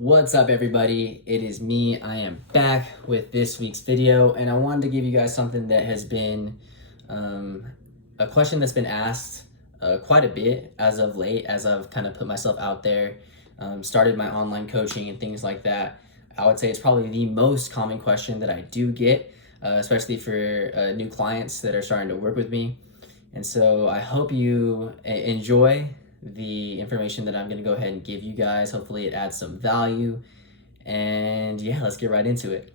What's up, everybody? It is me. I am back with this week's video, and I wanted to give you guys something that has been a question that's been asked quite a bit as of late, as I've kind of put myself out there, started my online coaching and things like that. I would say it's probably the most common question that I do get, especially for new clients that are starting to work with me. And so I hope you enjoy the information that I'm going to go ahead and give you guys. Hopefully it adds some value. And yeah, let's get right into it.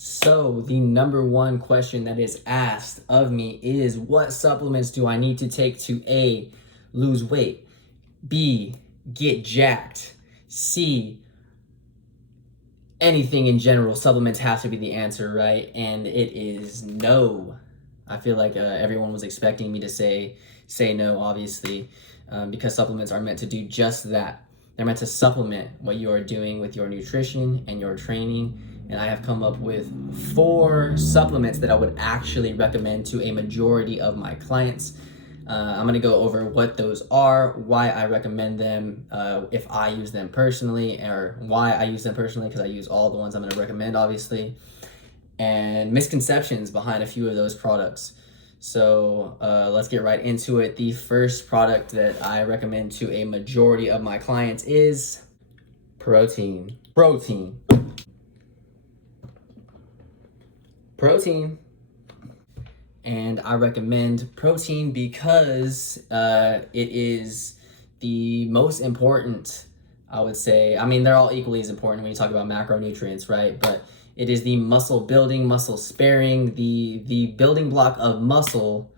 So the number one question that is asked of me is, what supplements do I need to take to A, lose weight, B, get jacked, C, anything in general? Supplements have to be the answer, right? And it is no. I feel like everyone was expecting me to say no, obviously, because supplements are meant to do just that. They're meant to supplement what you are doing with your nutrition and your training. And I have come up with 4 supplements that I would actually recommend to a majority of my clients. I'm gonna go over what those are, why I recommend them, if I use them personally, or why I use them personally, because I use all the ones I'm gonna recommend, obviously, and misconceptions behind a few of those products. So let's get right into it. The first product that I recommend to a majority of my clients is protein. And I recommend protein because it is the most important, I would say. I mean, they're all equally as important when you talk about macronutrients, right? But it is the muscle building, muscle sparing, the building block of muscle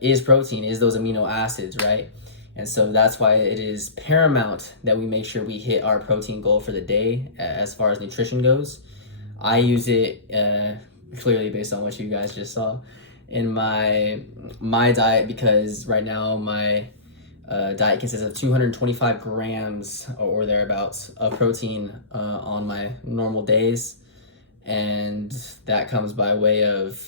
is protein, is those amino acids, right? And so that's why it is paramount that we make sure we hit our protein goal for the day as far as nutrition goes. I use it clearly based on what you guys just saw in my diet, because right now my diet consists of 225 grams or thereabouts of protein on my normal days, and that comes by way of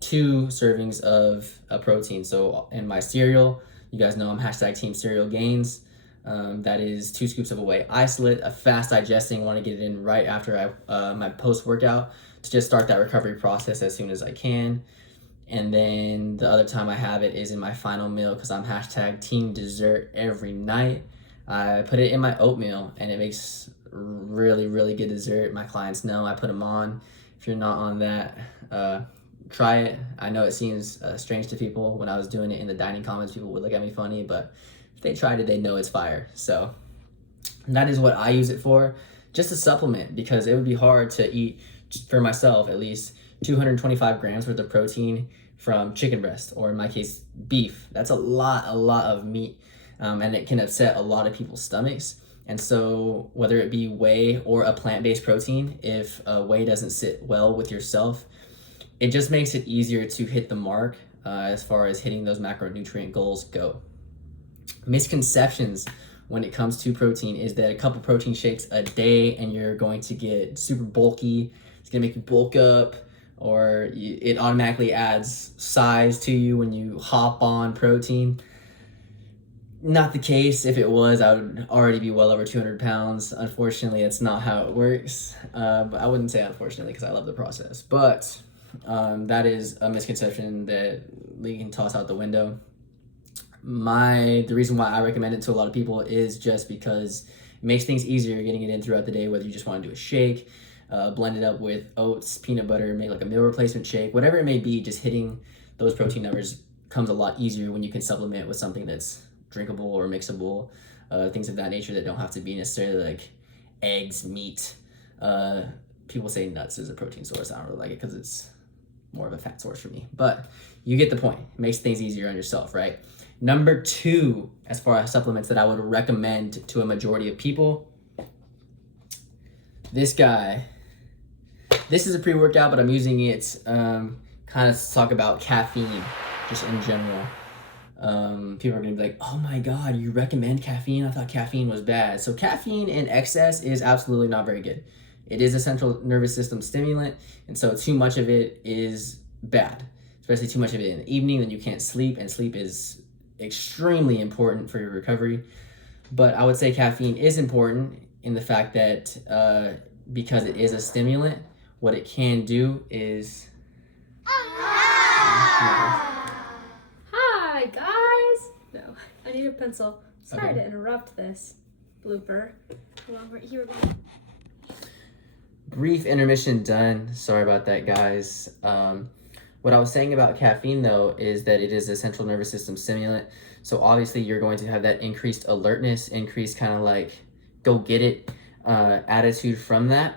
2 servings of protein. So in my cereal, you guys know I'm hashtag Team Cereal Gains. That is 2 scoops of a whey isolate, a fast digesting, want to get it in right after my post-workout to just start that recovery process as soon as I can. And then the other time I have it is in my final meal, because I'm hashtag Team Dessert every night. I put it in my oatmeal, and it makes really, really good dessert. My clients know I put them on. If you're not on that, try it. I know it seems strange to people. When I was doing it in the dining comments, people would look at me funny, but if they tried it, they know it's fire. So that is what I use it for, just a supplement, because it would be hard to eat, for myself at least, 225 grams worth of protein from chicken breast, or in my case, beef. That's a lot of meat, and it can upset a lot of people's stomachs. And so whether it be whey or a plant-based protein, if whey doesn't sit well with yourself, it just makes it easier to hit the mark as far as hitting those macronutrient goals go. Misconceptions when it comes to protein is that a couple protein shakes a day and you're going to get super bulky. It's gonna make you bulk up, or it automatically adds size to you when you hop on protein. Not the case. If it was, I would already be well over 200 pounds. Unfortunately, that's not how it works. But I wouldn't say unfortunately, because I love the process. But that is a misconception that we can toss out the window. The reason why I recommend it to a lot of people is just because it makes things easier getting it in throughout the day, whether you just want to do a shake, blend it up with oats, peanut butter, make like a meal replacement shake, whatever it may be. Just hitting those protein numbers comes a lot easier when you can supplement with something that's drinkable or mixable, things of that nature that don't have to be necessarily like eggs, meat. People say nuts is a protein source. I don't really like it because it's more of a fat source for me, but you get the point. It makes things easier on yourself, right? Number 2, as far as supplements that I would recommend to a majority of people, this guy. This is a pre-workout, but I'm using it kind of to talk about caffeine, just in general. People are gonna be like, oh my god, you recommend caffeine? I thought caffeine was bad. So caffeine in excess is absolutely not very good. It is a central nervous system stimulant, and so too much of it is bad, especially too much of it in the evening. Then you can't sleep, and sleep is extremely important for your recovery. But I would say caffeine is important in the fact that because it is a stimulant, what it can do is... Hi guys! No, I need a pencil. Sorry Okay. to interrupt this blooper. Hold on, here we go. Brief intermission done. Sorry about that, guys. What I was saying about caffeine, though, is that it is a central nervous system stimulant. So obviously you're going to have that increased alertness, increased kind of like go get it attitude from that.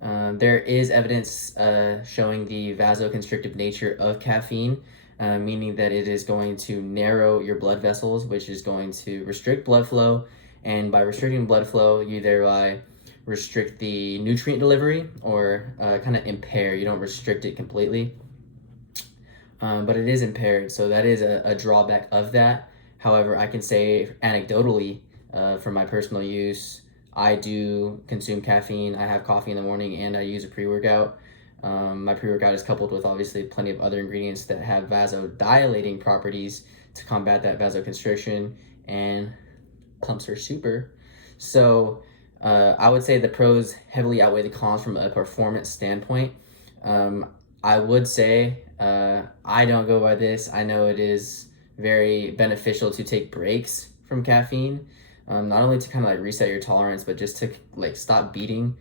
There is evidence showing the vasoconstrictive nature of caffeine, meaning that it is going to narrow your blood vessels, which is going to restrict blood flow. And by restricting blood flow, you thereby restrict the nutrient delivery, or kind of impair. You don't restrict it completely, but it is impaired. So that is a drawback of that. However, I can say anecdotally, from my personal use, I do consume caffeine. I have coffee in the morning and I use a pre-workout. My pre-workout is coupled with obviously plenty of other ingredients that have vasodilating properties to combat that vasoconstriction, and pumps are super. So I would say the pros heavily outweigh the cons from a performance standpoint. I would say I don't go by this. I know it is very beneficial to take breaks from caffeine, not only to kind of like reset your tolerance, but just to like stop beating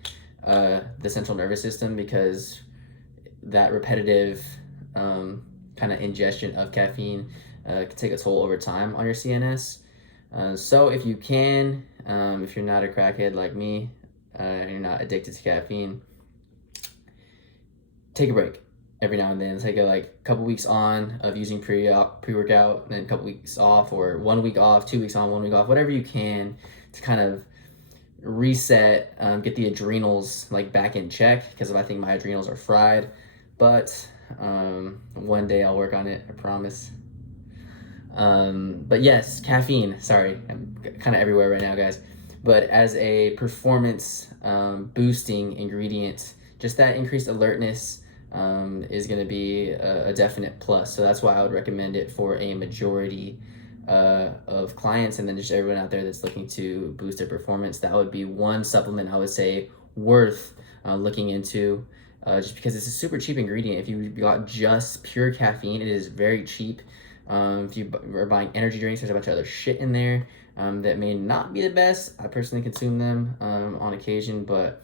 the central nervous system, because that repetitive kind of ingestion of caffeine can take a toll over time on your CNS. So if you can, if you're not a crackhead like me, and you're not addicted to caffeine, take a break every now and then. Take a couple weeks on of using pre-workout, and then a couple weeks off, or 1 week off, 2 weeks on, 1 week off, whatever you can to kind of reset, get the adrenals like back in check, because I think my adrenals are fried. But one day I'll work on it, I promise. But yes, caffeine, sorry, I'm kind of everywhere right now, guys. But as a performance boosting ingredient, just that increased alertness is going to be a definite plus. So that's why I would recommend it for a majority of clients, and then just everyone out there that's looking to boost their performance. That would be one supplement I would say worth looking into, just because it's a super cheap ingredient. If you got just pure caffeine, it is very cheap. If you are buying energy drinks, there's a bunch of other shit in there that may not be the best. I personally consume them on occasion, but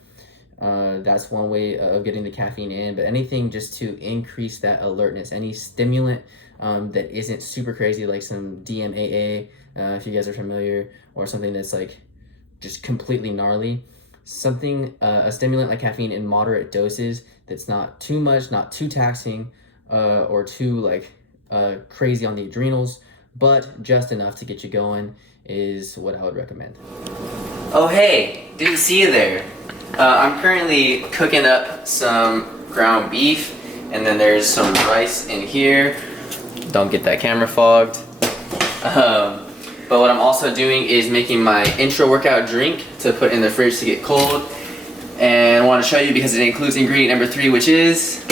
that's one way of getting the caffeine in. But anything just to increase that alertness, any stimulant that isn't super crazy, like some B.A.M, if you guys are familiar, or something that's like just completely gnarly. Something, a stimulant like caffeine in moderate doses that's not too much, not too taxing, or too like crazy on the adrenals, but just enough to get you going, is what I would recommend. Oh hey, didn't see you there. I'm currently cooking up some ground beef, and then there's some rice in here. Don't get that camera fogged. But what I'm also doing is making my intro workout drink to put in the fridge to get cold. And I want to show you because it includes ingredient number 3, which is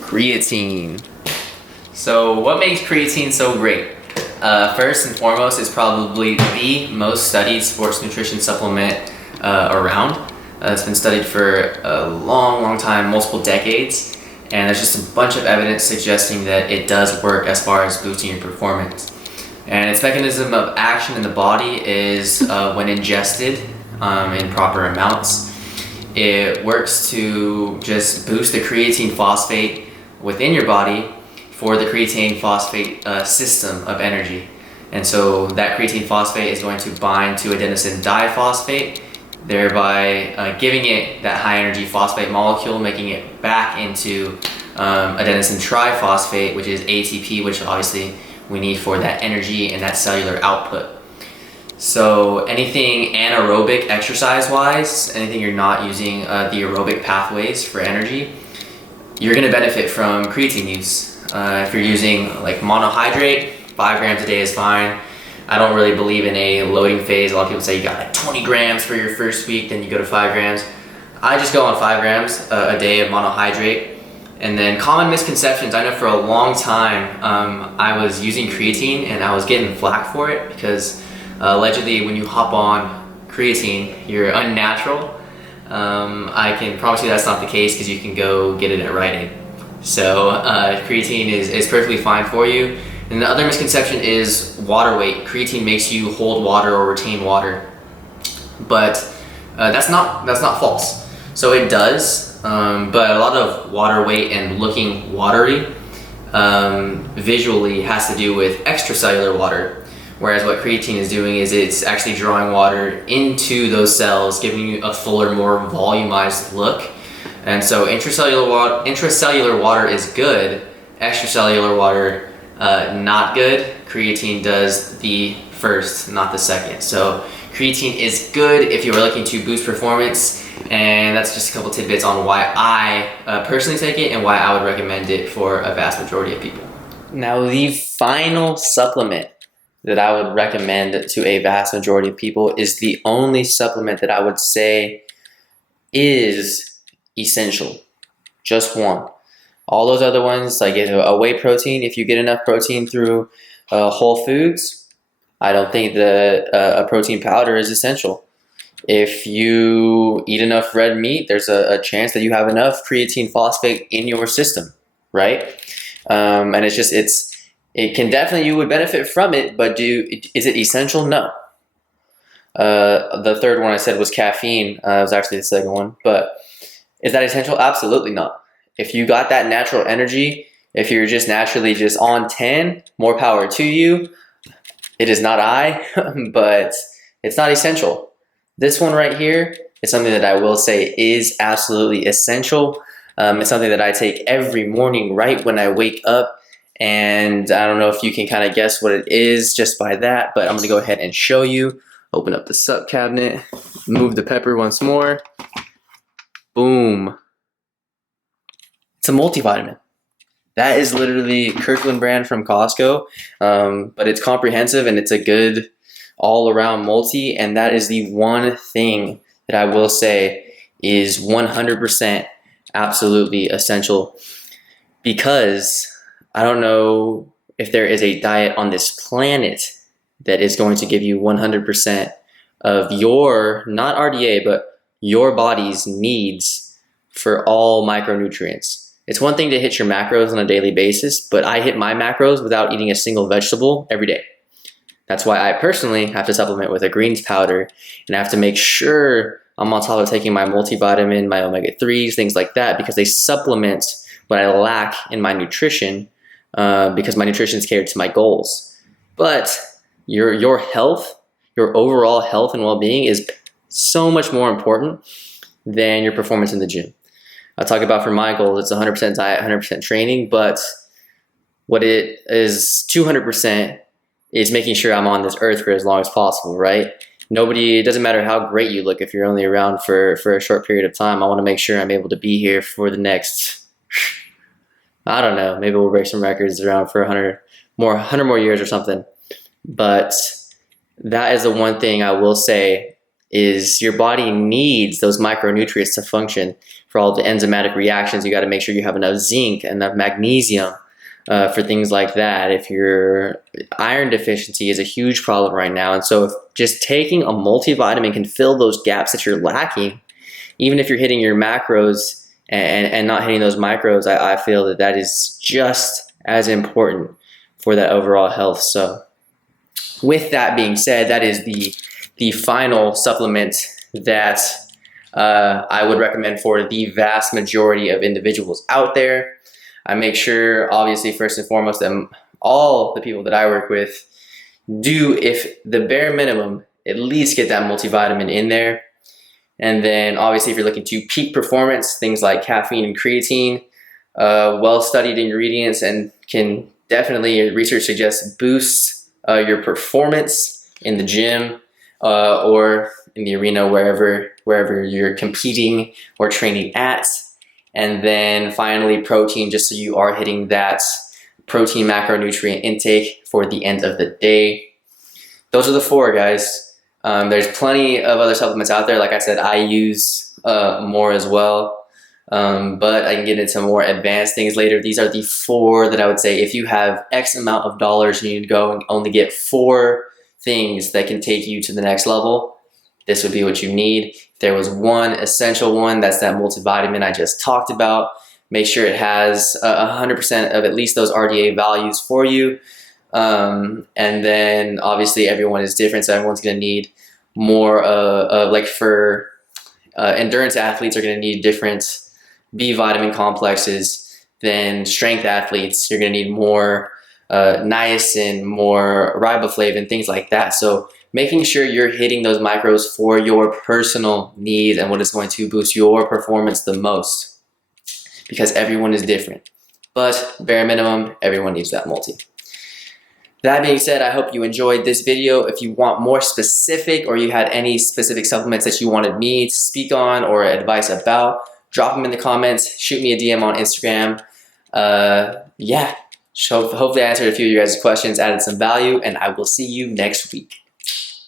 creatine. So what makes creatine so great? First and foremost, it's probably the most studied sports nutrition supplement around. It's been studied for a long time, multiple decades, and there's just a bunch of evidence suggesting that it does work as far as boosting your performance. And its mechanism of action in the body is when ingested in proper amounts, it works to just boost the creatine phosphate within your body for the creatine phosphate system of energy. And so that creatine phosphate is going to bind to adenosine diphosphate, thereby giving it that high energy phosphate molecule, making it back into adenosine triphosphate, which is ATP, which obviously we need for that energy and that cellular output. So anything anaerobic exercise-wise, anything you're not using the aerobic pathways for energy, you're gonna benefit from creatine use. If you're using like monohydrate, 5 grams a day is fine. I don't really believe in a loading phase. A lot of people say you got like 20 grams for your first week, then you go to 5 grams. I just go on 5 grams a day of monohydrate. And then common misconceptions, I know for a long time I was using creatine and I was getting flack for it because allegedly when you hop on creatine, you're unnatural. I can promise you that's not the case because you can go get it at Rite Aid. So creatine is perfectly fine for you. And the other misconception is water weight. Creatine makes you hold water or retain water, but that's not false. So it does, but a lot of water weight and looking watery visually has to do with extracellular water. Whereas what creatine is doing is it's actually drawing water into those cells, giving you a fuller, more volumized look. And so intracellular water is good, extracellular water not good. Creatine does the first, not the second. So creatine is good if you are looking to boost performance, and that's just a couple tidbits on why I personally take it and why I would recommend it for a vast majority of people. Now the final supplement that I would recommend to a vast majority of people is the only supplement that I would say is essential. Just one. All those other ones, like a whey protein, if you get enough protein through Whole Foods, I don't think that a protein powder is essential. If you eat enough red meat, there's a chance that you have enough creatine phosphate in your system, right? And it can definitely, you would benefit from it, but is it essential? No. The third one I said was caffeine. It was actually the second one, but is that essential? Absolutely not. If you got that natural energy, if you're just naturally just on 10, more power to you. It is not but it's not essential. This one right here is something that I will say is absolutely essential. It's something that I take every morning right when I wake up, and I don't know if you can kind of guess what it is just by that, but I'm gonna go ahead and show you. Open up the sup cabinet, move the pepper once more. Boom. It's a multivitamin. That is literally Kirkland brand from Costco, but it's comprehensive and it's a good all-around multi, and that is the one thing that I will say is 100% absolutely essential, because I don't know if there is a diet on this planet that is going to give you 100% of your, not RDA, but your body's needs for all micronutrients. It's one thing to hit your macros on a daily basis, but I hit my macros without eating a single vegetable every day. That's why I personally have to supplement with a greens powder, and I have to make sure I'm on top of taking my multivitamin, my omega-3s, things like that, because they supplement what I lack in my nutrition, because my nutrition is catered to my goals. But your health, your overall health and well-being is so much more important than your performance in the gym. I'll talk about for my goals, it's 100% diet, 100% training, but what it is 200% is making sure I'm on this earth for as long as possible, right? It doesn't matter how great you look if you're only around for a short period of time. I want to make sure I'm able to be here for the next, I don't know, maybe we'll break some records around for 100 more years or something. But that is the one thing I will say is your body needs those micronutrients to function. For all the enzymatic reactions, you got to make sure you have enough zinc, enough magnesium for things like that. If your iron deficiency is a huge problem right now, and so if just taking a multivitamin can fill those gaps that you're lacking, even if you're hitting your macros and not hitting those micros, I feel that is just as important for that overall health. So with that being said, that is the final supplement that I would recommend for the vast majority of individuals out there. I make sure, obviously, first and foremost, that all the people that I work with do, if the bare minimum, at least get that multivitamin in there. And then, obviously, if you're looking to peak performance, things like caffeine and creatine, well-studied ingredients, and can definitely, research suggests, boost your performance in the gym. or in the arena, wherever you're competing or training at. And then finally protein, just so you are hitting that protein macronutrient intake for the end of the day. Those are the 4, guys. There's plenty of other supplements out there. Like I said, I use more as well, but I can get into more advanced things later. These are the 4 that I would say if you have X amount of dollars, you need to go and only get 4 things that can take you to the next level. This would be what you need. If there was one essential one, that's that multivitamin I just talked about. Make sure it has 100% of at least those RDA values for you. And then obviously everyone is different, so everyone's going to need more like for endurance athletes are going to need different B vitamin complexes than strength athletes. You're going to need more niacin, more riboflavin, things like that. So making sure you're hitting those macros for your personal needs and what is going to boost your performance the most, because everyone is different. But bare minimum, everyone needs that multi. That being said, I hope you enjoyed this video. If you want more specific, or you had any specific supplements that you wanted me to speak on or advice about, drop them in the comments, shoot me a DM on Instagram. Yeah, so hopefully I answered a few of your guys' questions, added some value, and I will see you next week.